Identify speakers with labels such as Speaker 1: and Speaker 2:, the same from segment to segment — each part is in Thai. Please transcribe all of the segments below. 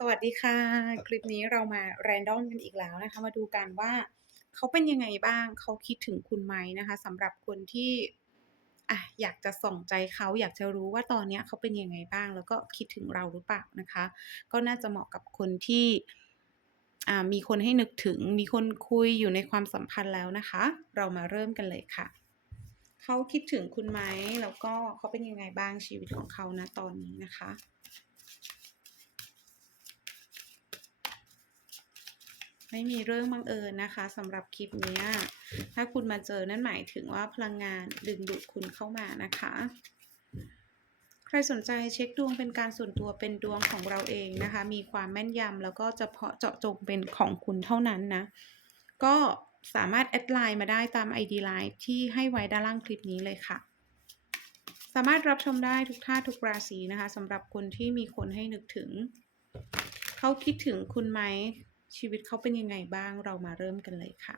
Speaker 1: สวัสดีค่ะ คลิปนี้เรามา random กันอีกแล้วนะคะ มาดูกันว่าเขาเป็นยังไงบ้างเขาคิดถึงคุณไหมนะคะสำหรับคนที่อะอยากจะส่องใจเขาอยากจะรู้ว่าตอนเนี้ยเขาเป็นยังไงบ้าง แล้วก็คิดถึงเราหรือเปล่านะคะ ก็น่าจะเหมาะกับคนที่อ่ามีคนให้นึกถึงมีคนคุยอยู่ในความสัมพันธ์แล้วนะคะ เรามาเริ่มกันเลยค่ะเขาคิดถึงคุณไหมแล้วก็เขาเป็นยังไงบ้างชีวิตของเขาณตอนนี้นะคะ ไม่มีเรื่องบังเอิญนะคะสำหรับคลิปนี้ ถ้าคุณมาเจอนั่นหมายถึงว่าพลังงานดึงดูดคุณเข้ามานะคะ ใครสนใจเช็คดวงเป็นการส่วนตัวเป็นดวงของเราเองนะคะ มีความแม่นยำแล้วก็เฉพาะเจาะจงเป็นของคุณเท่านั้นนะ ก็สามารถแอดไลน์มาได้ตาม ID Line ที่ให้ไว้ด้านล่างคลิปนี้เลยค่ะ สามารถรับชมได้ทุกท่าทุกราศีนะคะสำหรับคนที่มีคนให้นึกถึง เขาคิดถึงคุณไหม ชีวิตเขาเป็นยังไงบ้างเรามาเริ่มกันเลยค่ะ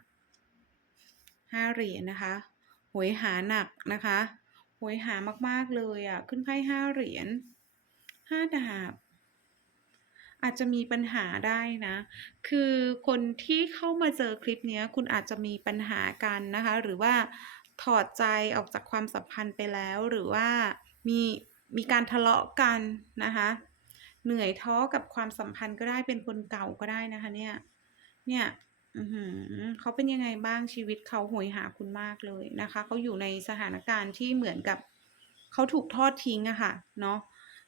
Speaker 1: 5เหรียญนะคะโหยหาหนักนะคะโหยหามากๆเลยอะขึ้นไพ่5เหรียญ5ดาบ อาจจะมีปัญหาได้นะ คือคนที่เข้ามาเจอคลิปเนี้ยคุณอาจจะมีปัญหากันนะคะ หรือว่าถอดใจออกจากความสัมพันธ์ไปแล้ว หรือว่ามีมีการทะเลาะกันนะคะ เหนื่อยท้อกับความสัมพันธ์ก็ได้เป็นคนเก่าก็ได้นะคะ เนี่ย เนี่ยเขาเป็นยังไงบ้างชีวิตเขาโหยหาคุณมากเลยนะคะเขาอยู่ในสถานการณ์ที่เหมือนกับเขาถูกทอดทิ้งอะค่ะ เนาะ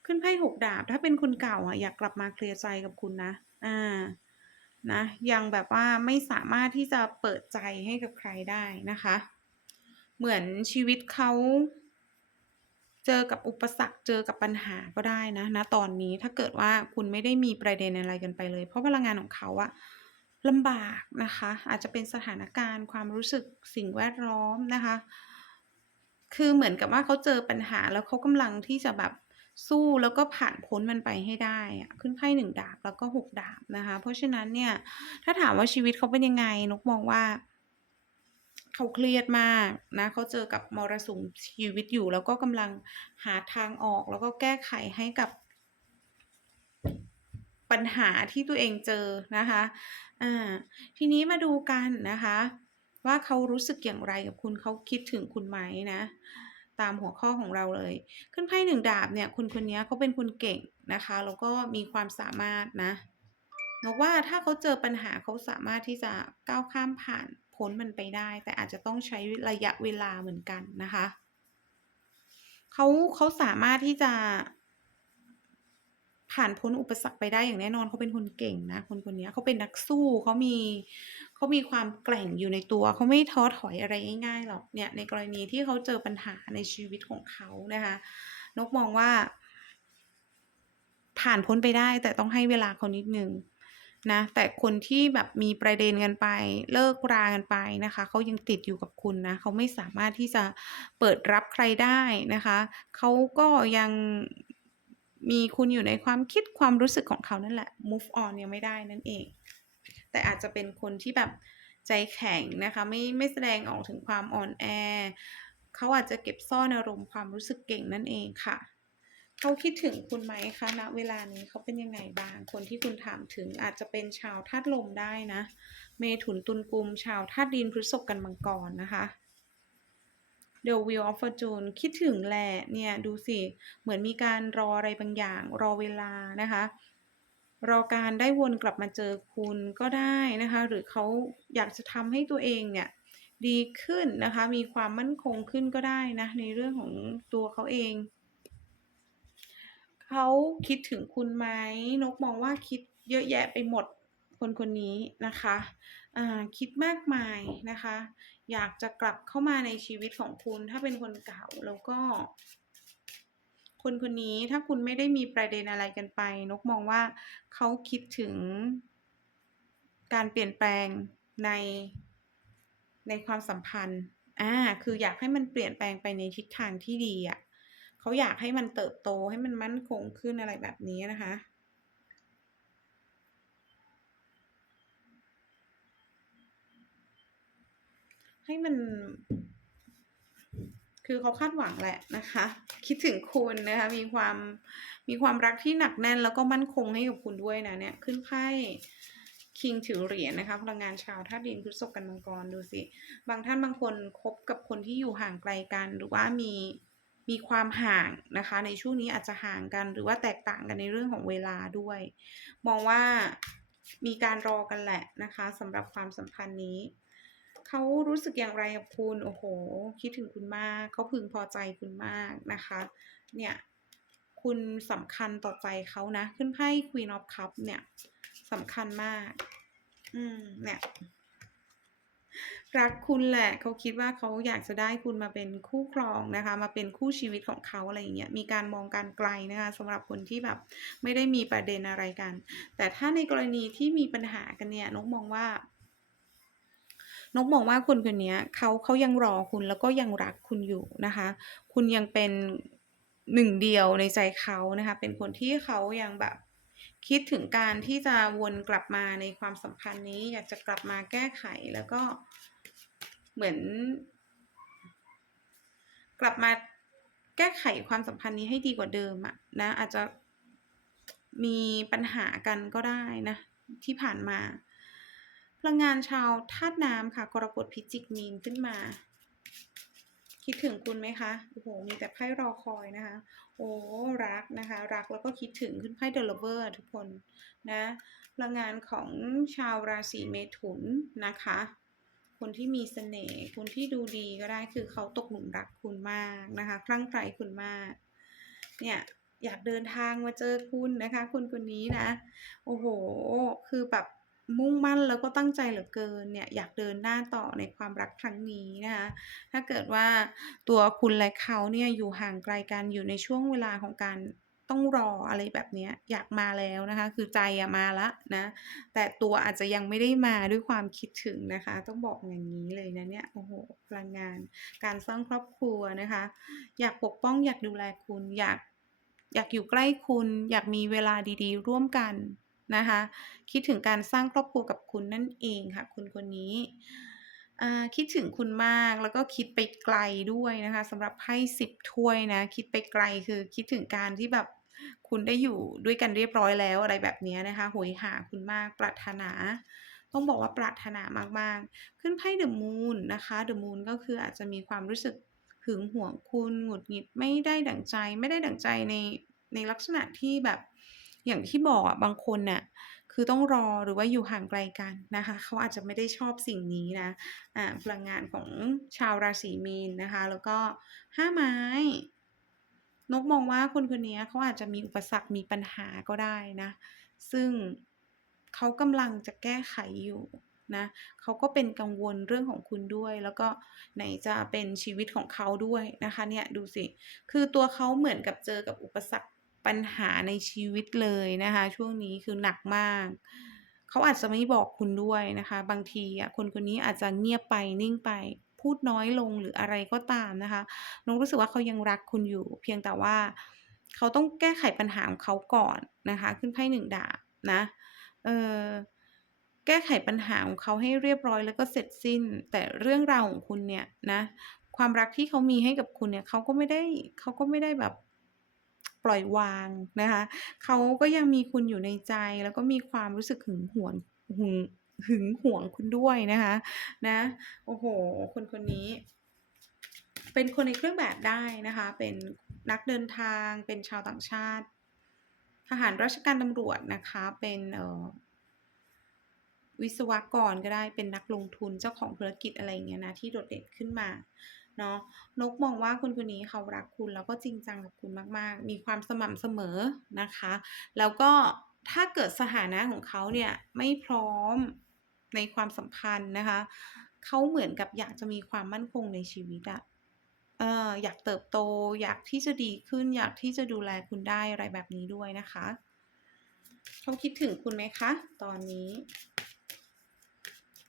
Speaker 1: ขึ้นไพ่6ดาบ ถ้าเป็นคนเก่าอะอยากกลับมาเคลียร์ใจกับคุณนะ อ่านะยังแบบว่าไม่สามารถที่จะเปิดใจให้กับใครได้นะคะ เหมือนชีวิตเขา เจอกับอุปสรรคเจอกับปัญหาก็ได้นะณตอนนี้ถ้าเกิดว่าคุณไม่ได้มีประเด็นอะไรกันไปเลย เพราะพลังงานของเขาอะลำบากนะคะ อาจจะเป็นสถานการณ์ความรู้สึกสิ่งแวดล้อมนะคะ คือเหมือนกับว่าเขาเจอปัญหาแล้วเขากำลังที่จะแบบสู้แล้วก็ผ่านพ้นมันไปให้ได้อะขึ้นไพ่1ดาบแล้วก็6ดาบนะคะ เพราะฉะนั้นเนี่ยถ้าถามว่าชีวิตเขาเป็นยังไงนกมองว่า เขาเครียดมากนะเขาเจอกับมรสุมชีวิตอยู่ แล้วก็กำลังหาทางออก แล้วก็แก้ไขให้กับปัญหาที่ตัวเองเจอนะคะอ่าทีนี้มาดูกันนะคะ ว่าเขารู้สึกอย่างไรกับคุณเขาคิดถึงคุณไหมนะตามหัวข้อของเราเลย ขึ้นไพ่1ดาบเนี่ยคนคนนี้เขาเป็นคนเก่งนะคะแล้วก็มีความสามารถนะนกว่าถ้าเขาเจอปัญหาเขาสามารถที่จะก้าวข้ามผ่าน พ้นมันไปได้ แต่อาจจะต้องใช้ระยะเวลาเหมือนกันนะคะเขาเขาสามารถที่จะผ่านพ้นอุปสรรคไปได้อย่างแน่นอนเขาเป็นคนเก่งนะ คนคนนี้เขาเป็นนักสู้เขามีเขามีความแกร่งอยู่ในตัวเขาไม่ท้อถอยอะไรง่ายๆหรอกเนี่ยในกรณีที่เขาเจอปัญหาในชีวิตของเขานะคะนกมองว่า ผ่านพ้นไปได้แต่ต้องให้เวลาเขานิดนึง นะแต่คนที่แบบมีประเด็นกันไป เลิกรากันไปนะคะเขายังติดอยู่กับคุณนะเขาไม่สามารถที่จะเปิดรับใครได้นะคะเขาก็ยังมีคุณอยู่ในความคิดความรู้สึกของเขานั่นแหละ move on ยังไม่ได้นั่นเอง แต่อาจจะเป็นคนที่แบบใจแข็งนะคะไม่ไม่แสดงออกถึงความอ่อนแอเขาอาจจะเก็บซ่อนอารมณ์ความรู้สึกเก่งนั่นเองค่ะ เขาคิดถึงคุณไหมคะณเวลานี้เขาเป็นยังไงบ้าง คนที่คุณถามถึงอาจจะเป็นชาวธาตุลมได้นะ เมถุนตุลกุม ชาวธาตุดินพฤษภกันมังกรนะคะ The Wheel of Fortune คิดถึงแหละเนี่ยดูสิ เหมือนมีการรออะไรบางอย่าง รอเวลานะคะ รอการได้วนกลับมาเจอคุณก็ได้นะคะ หรือเขาอยากจะทำให้ตัวเองเนี่ยดีขึ้นนะคะ มีความมั่นคงขึ้นก็ได้นะ ในเรื่องของตัวเขาเอง เขาคิดถึงคุณไหมนกมองว่าคิดเยอะแยะไปหมดคนคนนี้นะคะคิดมากมายนะคะ อยากจะกลับเข้ามาในชีวิตของคุณถ้าเป็นคนเก่าแล้วก็ คนคนนี้ถ้าคุณไม่ได้มีประเด็นอะไรกันไป นกมองว่าเขาคิดถึง การเปลี่ยนแปลงในในความสัมพันธ์อาคืออยากให้มันเปลี่ยนแปลงไปในทิศทางที่ดีอะ เขาอยากให้มันเติบโตให้มันมั่นคงขึ้นอะไรแบบนี้นะคะ ให้มัน คือเขาคาดหวังแหละนะคะ คิดถึงคุณนะคะ มีความมีความรักที่หนักแน่นแล้วก็มั่นคงให้กับคุณด้วยนะเนี่ย ขึ้นไพ่คิงถือเหรียญนะคะพลังงานชาวธาตุดินพฤษภกันมังกรดูสิ บางท่านบางคนคบกับคนที่อยู่ห่างไกลกัน หรือว่ามี มีความห่างนะคะ ในช่วงนี้อาจจะห่างกันหรือว่าแตกต่างกันในเรื่องของเวลาด้วย มองว่ามีการรอกันแหละนะคะสำหรับความสัมพันธ์นี้ เขารู้สึกอย่างไรกับคุณ โอ้โห คิดถึงคุณมาก เขาพึงพอใจคุณมากนะคะ เนี่ย คุณสำคัญต่อใจเขานะ ขึ้นไพ่ Queen of Cup เนี่ยสำคัญมาก อืม เนี่ย รักคุณแหละเขาคิดว่าเขาอยากจะได้คุณมาเป็นคู่ครองนะคะ มาเป็นคู่ชีวิตของเขาอะไรอย่างเงี้ยมีการมองการไกลนะคะสำหรับคนที่แบบไม่ได้มีประเด็นอะไรกัน แต่ถ้าในกรณีที่มีปัญหากันเนี่ยนกมองว่านกมองว่าคนคนนี้เขาเขายังรอคุณแล้วก็ยังรักคุณอยู่นะคะ คุณยังเป็นหนึ่งเดียวในใจเขานะคะ เป็นคนที่เขายังแบบ คิดถึงการที่จะวนกลับมาในความสัมพันธ์นี้ อยากจะกลับมาแก้ไขแล้วก็เหมือน กลับมาแก้ไขความสัมพันธ์นี้ให้ดีกว่าเดิมอะนะ อาจจะมีปัญหากันก็ได้นะ ที่ผ่านมาพลังงานชาวธาตุน้ำค่ะกรกฎพิจิกมีนขึ้นมา คิดถึงคุณไหมคะ โอ้โห มีแต่ไพ่รอคอยนะคะ โอ้ รักนะคะ รักแล้วก็คิดถึงขึ้นไพ่เดลเวอร์ทุกคนนะพลังงานของชาวราศีเมถุนนะคะ คนที่มีเสน่ห์ คนที่ดูดีก็ได้ คือเขาตกหลุมรักคุณมากนะคะ คลั่งไคล้คุณมาก เนี่ยอยากเดินทางมาเจอคุณนะคะคนคนนี้นะ โอ้โห คือแบบ มุ่งมั่นแล้วก็ตั้งใจเหลือเกินเนี่ยอยากเดินหน้าต่อในความรักครั้งนี้นะคะถ้าเกิดว่าตัวคุณและเขาเนี่ยอยู่ห่างไกลกันอยู่ในช่วงเวลาของการต้องรออะไรแบบนี้อยากมาแล้วนะคะ คือใจอะมาแล้วนะ แต่ตัวอาจจะยังไม่ได้มาด้วยความคิดถึงนะคะ ต้องบอกอย่างนี้เลยนะเนี่ยโอ้โหพลังงาน การสร้างครอบครัวนะคะ อยากปกป้องอยากดูแลคุณ อยากอยากอยู่ใกล้คุณ อยากมีเวลาดีๆ ร่วมกัน นะคะ คิดถึงการสร้างครอบครัวกับคุณนั่นเองค่ะ คุณคนนี้คิดถึงคุณมากแล้วก็คิดไปไกลด้วยนะคะสำหรับไพ่10ถ้วยนะ คิดไปไกลคือคิดถึงการที่แบบคุณได้อยู่ด้วยกันเรียบร้อยแล้วอะไรแบบนี้นะคะโหยหาคุณมากปรารถนา ต้องบอกว่าปรารถนามากๆ ขึ้นไพ่ The Moon นะคะ The Moon ก็คืออาจจะมีความรู้สึกหึงหวงคุณหงุดหงิดไม่ได้ดั่งใจ ไม่ได้ดั่งใจในในลักษณะที่แบบ อย่างที่บอกอะบางคนน่ะคือต้องรอหรือว่าอยู่ห่างไกลกันนะคะ เขาอาจจะไม่ได้ชอบสิ่งนี้นะอ่าพลังงานของชาวราศีมีนนะคะ แล้วก็5ไม้ นกมองว่าคนคนนี้เขาอาจจะมีอุปสรรคมีปัญหาก็ได้นะ ซึ่งเขากำลังจะแก้ไขอยู่นะเขาก็เป็นกังวลเรื่องของคุณด้วย แล้วก็ไหนจะเป็นชีวิตของเขาด้วยนะคะเนี่ยดูสิ คือตัวเขาเหมือนกับเจอกับอุปสรรค ปัญหาในชีวิตเลยนะคะ ช่วงนี้คือหนักมาก เขาอาจจะไม่บอกคุณด้วยนะคะ บางทีอะคนคนนี้อาจจะเงียบไปนิ่งไป พูดน้อยลงหรืออะไรก็ตามนะคะนกรู้สึกว่าเขายังรักคุณอยู่ เพียงแต่ว่าเขาต้องแก้ไขปัญหาของเขาก่อนนะคะ ขึ้นไพ่1ดาบนะเออแก้ไขปัญหาของเขาให้เรียบร้อยแล้วก็เสร็จสิ้น แต่เรื่องราวของคุณเนี่ยนะความรักที่เขามีให้กับคุณเนี่ยเขาก็ไม่ได้เขาก็ไม่ได้แบบ ปล่อยวางนะคะเขาก็ยังมีคุณอยู่ในใจแล้วก็มีความรู้สึกหึงหวงหึงหึงหวงคุณด้วยนะคะนะโอ้โฮคนคนนี้ เป็นคนในเครื่องแบบได้นะคะ เป็นนักเดินทางเป็นชาวต่างชาติ ทหารราชการตำรวจนะคะ เป็นเอ่อวิศวกรก็ได้เป็นนักลงทุนเจ้าของธุรกิจอะไรอย่างเงี้ยนะที่โดดเด่นขึ้นมา เนาะนกมองว่าคนคนนี้เขารักคุณแล้วก็จริงจังกับคุณมากๆ มีความสม่ำเสมอนะคะ แล้วก็ถ้าเกิดสถานะของเขาเนี่ยไม่พร้อมในความสัมพันธ์นะคะ เขาเหมือนกับอยากจะมีความมั่นคงในชีวิตอะเอออยากเติบโตอยากที่จะดีขึ้น อยากที่จะดูแลคุณได้อะไรแบบนี้ด้วยนะคะ เขาคิดถึงคุณไหมคะ ตอนนี้?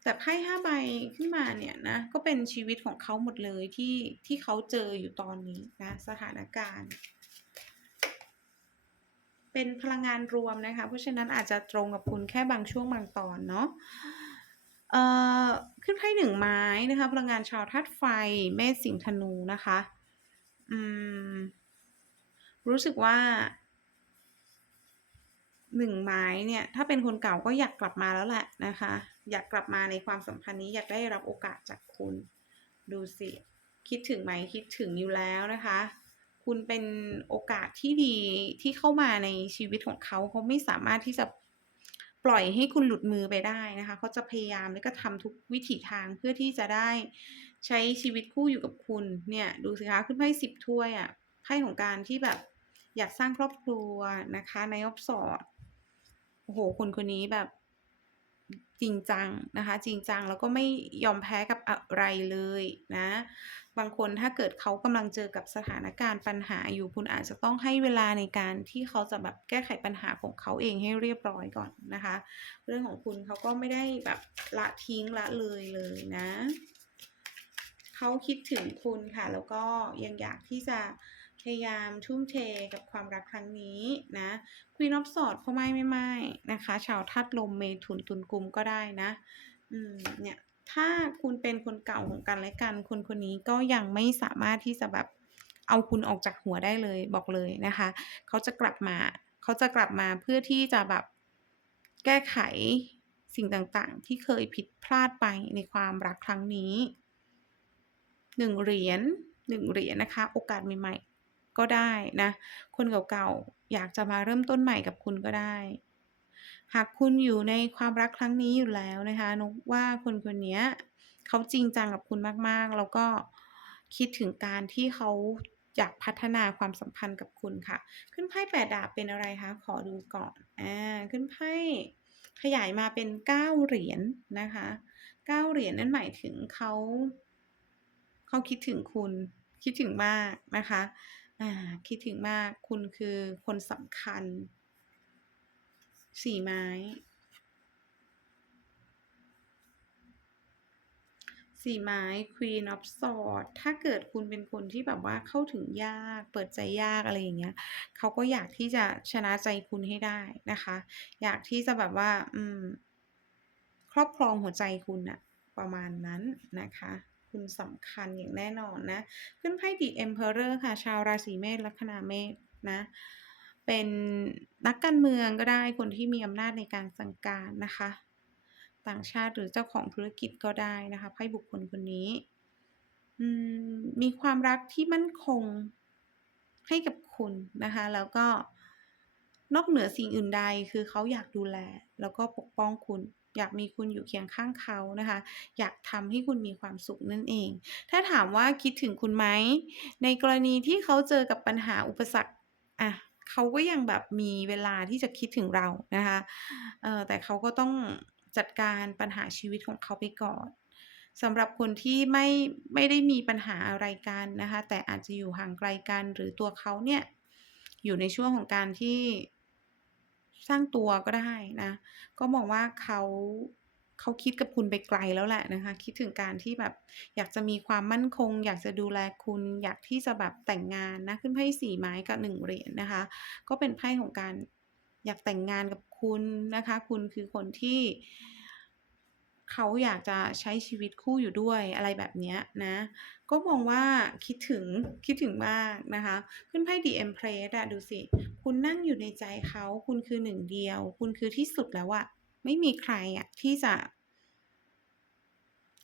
Speaker 1: แต่ไพ่5ใบขึ้นมาเนี่ยนะ ก็เป็นชีวิตของเขาหมดเลยที่ที่เขาเจออยู่ตอนนี้นะสถานการณ์ เป็นพลังงานรวมนะคะ เพราะฉะนั้นอาจจะตรงกับคุณแค่บางช่วงบางตอนเนาะเอ่อขึ้นไพ่1ไม้นะคะ พลังงานชาวธาตุไฟเมษสิงห์ธนูนะคะ อืม รู้สึกว่า หนึ่งไม้เนี่ยถ้าเป็นคนเก่าก็อยากกลับมาแล้วแหละนะคะ อยากกลับมาในความสัมพันธ์นี้อยากได้รับโอกาสจากคุณ ดูสิ คิดถึงไหมคิดถึงอยู่แล้วนะคะ คุณเป็นโอกาสที่ดีที่เข้ามาในชีวิตของเขาเขาไม่สามารถที่จะปล่อยให้คุณหลุดมือไปได้นะคะเขาจะพยายามแล้วก็ทำทุกวิถีทางเพื่อที่จะได้ใช้ชีวิตคู่อยู่กับคุณเนี่ยดูสิคะขึ้นไพ่สิบถ้วยอะไพ่ของการที่แบบอยากสร้างครอบครัวนะคะในออฟสอด โอ้โหคนคนนี้แบบจริงจังนะคะ จริงจังแล้วก็ไม่ยอมแพ้กับอะไรเลยนะ บางคนถ้าเกิดเขากำลังเจอกับสถานการณ์ปัญหาอยู่คุณอาจจะต้องให้เวลาในการที่เขาจะแบบแก้ไขปัญหาของเขาเองให้เรียบร้อยก่อนนะคะ เรื่องของคุณเขาก็ไม่ได้แบบละทิ้งละเลยเลยนะ เขาคิดถึงคุณค่ะ แล้วก็ยังอยากที่จะ พยายามทุ่มเทกับความรักครั้งนี้นะ Queen of Swords พ่อไม้ไม่ไม้นะคะ ชาวธาตุลมเมถุนตุลกุมก็ได้นะ อืมเนี่ยถ้าคุณเป็นคนเก่าของกันและกันคนคนนี้ก็ยังไม่สามารถที่จะแบบเอาคุณออกจากหัวได้เลยบอกเลยนะคะ เขาจะกลับมา เขาจะกลับมาเพื่อที่จะแบบแก้ไขสิ่งต่างๆ ที่เคยผิดพลาดไปในความรักครั้งนี้หนึ่งเหรียญหนึ่งเหรียญนะคะ โอกาสใหม่ๆ ก็ได้นะ คนเก่าๆอยากจะมาเริ่มต้นใหม่กับคุณก็ได้ หากคุณอยู่ในความรักครั้งนี้อยู่แล้วนะคะนุกว่าคนคนนี้เขาจริงจังกับคุณมากๆ แล้วก็คิดถึงการที่เขาอยากพัฒนาความสัมพันธ์กับคุณค่ะ ขึ้นไพ่แปดดาบเป็นอะไรคะ ขอดูก่อนอ่าขึ้นไพ่ขยายมาเป็นเก้าเหรียญนนะคะเก้าเหรียญนั่นหมายถึงเขา เขาคิดถึงคุณ คิดถึงมากนะคะ อ่าคิดถึงมากคุณคือคนสำคัญ สี่ไม้ สี่ไม้ Queen of Swords ถ้าเกิดคุณเป็นคนที่แบบว่าเข้าถึงยาก เปิดใจยากอะไรอย่างเงี้ย เขาก็อยากที่จะชนะใจคุณให้ได้นะคะ อยากที่จะแบบว่า อืม ครอบครองหัวใจคุณน่ะประมาณนั้นนะคะ คุณสำคัญอย่างแน่นอนนะ ขึ้นไพ่ The Emperor ค่ะ ชาวราศีเมษลัคนาเมษนะ เป็นนักการเมืองก็ได้คนที่มีอำนาจในการสั่งการนะคะ ต่างชาติหรือเจ้าของธุรกิจก็ได้นะคะไพ่บุคคลคนนี้มีความรักที่มั่นคงให้กับคุณนะคะ แล้วก็นอกเหนือสิ่งอื่นใดคือเขาอยากดูแล แล้วก็ปกป้องคุณ อยากมีคุณอยู่เคียงข้างเขานะคะ อยากทำให้คุณมีความสุขนั่นเอง ถ้าถามว่าคิดถึงคุณไหม ในกรณีที่เขาเจอกับปัญหาอุปสรรคอะเขาก็ยังแบบมีเวลาที่จะคิดถึงเรานะคะเอ่อแต่เขาก็ต้องจัดการปัญหาชีวิตของเขาไปก่อนสำหรับคนที่ไม่ไม่ได้มีปัญหาอะไรกันนะคะ แต่อาจจะอยู่ห่างไกลกันหรือตัวเขาเนี่ยอยู่ในช่วงของการที่ สร้างตัวก็ได้นะ ก็มองว่าเขาเขาคิดกับคุณไปไกลแล้วแหละนะคะ คิดถึงการที่แบบอยากจะมีความมั่นคง อยากจะดูแลคุณ อยากที่จะแบบแต่งงานนะ ขึ้นไพ่สี่ไม้กับหนึ่งเหรียญนะคะ ก็เป็นไพ่ของการอยากแต่งงานกับคุณนะคะ คุณคือคนที่ เขาอยากจะใช้ชีวิตคู่อยู่ด้วยอะไรแบบเนี้ยนะ ก็มองว่าคิดถึงคิดถึงมากนะคะ ขึ้นไพ่ The Empress อะดูสิ คุณนั่งอยู่ในใจเขา คุณคือหนึ่งเดียว คุณคือที่สุดแล้วอะไม่มีใครอะที่จะ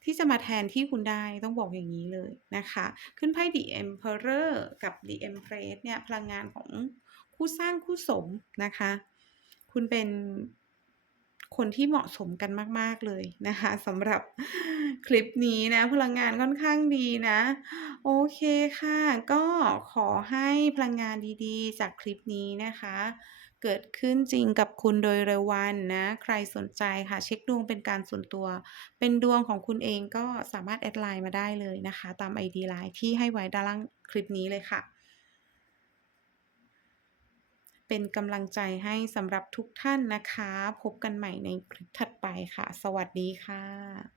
Speaker 1: ที่จะมาแทนที่คุณได้ต้องบอกอย่างงี้เลยนะคะ ขึ้นไพ่ The Emperor กับ The Empress เนี่ยพลังงานของคู่สร้างคู่สมนะคะ คุณเป็น คนที่เหมาะสมกันมาก ๆ เลยนะคะสำหรับคลิปนี้นะ พลังงานค่อนข้างดีนะ โอเคค่ะ ก็ขอให้พลังงานดีๆ จากคลิปนี้นะคะ เกิดขึ้นจริงกับคุณโดยเร็ววันนะ ใครสนใจค่ะ เช็คดวงเป็นการส่วนตัว เป็นดวงของคุณเองก็สามารถแอดไลน์มาได้เลยนะคะ ตาม ID LINE ที่ให้ไว้ด้านล่างคลิปนี้เลยค่ะ เป็นกำลังใจให้สำหรับทุกท่านนะคะ พบกันใหม่ในคลิปถัดไปค่ะ สวัสดีค่ะ